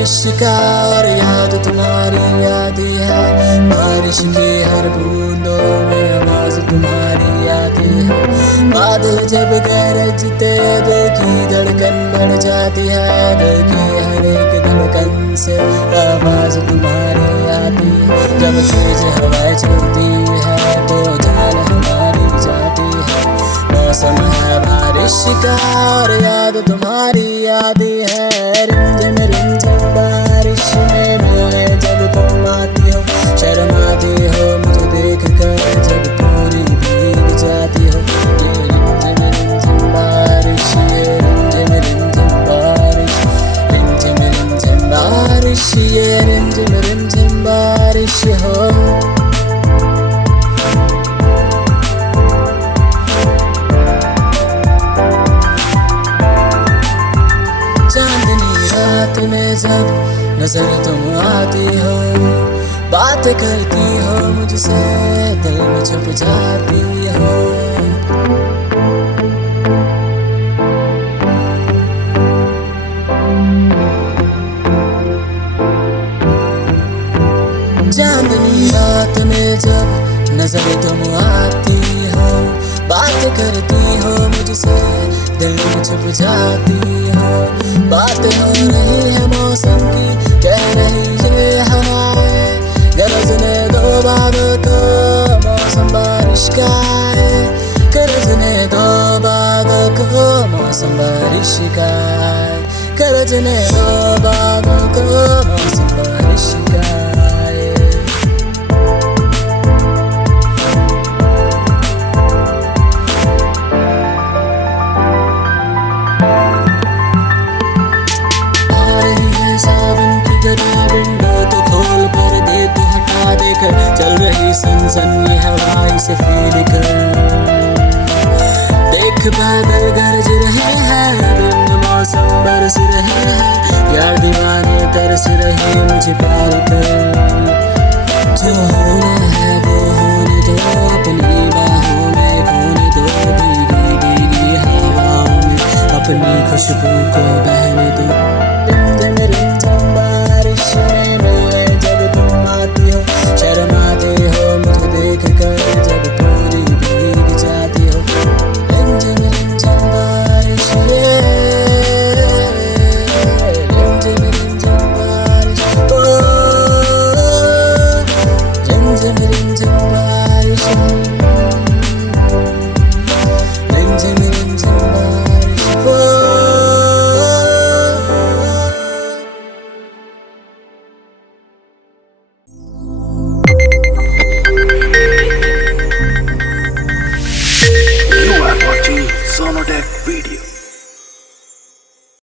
बारिश का और याद तुम्हारी आती है। बारिश की हर बूंदों में आवाज तुम्हारी आती है। बादल जब गरजते दिल की धड़कन बढ़ जाती है। दिल की हर एक धड़कन से आवाज तुम्हारी आती है। जब तेज हवाएं चलती है तो जान हमारी जाती है। मौसम है बारिश का और याद तुम्हारी आती है। रिमझिम रिमझिम बारिश में मिलने जब तुम आती हो। शर्माती हो मुझे देख कर जब पूरी भीग जाती हो। ये रिमझिम रिमझिम बारिश, ये रिमझिम रिमझिम बारिश, रिमझिम रिमझिम बारिश, ये रिमझिम रिमझिम बारिश हो। चांदनी रात में जब नजर तुम आती हो। बात करती हो मुझसे दिल में छुप जाती हो। चांदनी रात में जब नजर तुम आती हो। बात करती हो मुझसे दिल में छुप जाती हो। बात हो रही है मौसम की, कह रही है हवाएं। गरजने दो बादल को मौसम बारिश का है। गरजने दो बादल को मौसम बारिश का है। गरजने दो बादल को मौसम बारिश का है। विंडो तो खोल कर दे तो हटा देकर चल रही सनसनी हवाई से फील कर। देख बादल गरज रहे हैं, बिन मौसम बरस रहे हैं। यार दीवाने तरस रहे मुझे प्यार कर। जो होना है वो होने दो, अपनी बाहों में खोने दो। भीगी भीगी हवाओं में अपनी खुशबू को बहने दो। रिमझिम रिमझिम बारिश में मिलने जब तुम आती हो। शर्माते हो मुझे देख कर जब पूरी भीग जाती हो। रिमझिम रिमझिम बारिश, ये रिमझिम रिमझिम बारिश, ओ रिमझिम रिमझिम बारिश, रिमझिम रिमझिम बारिश, ओ। You are watching Sonotech Video.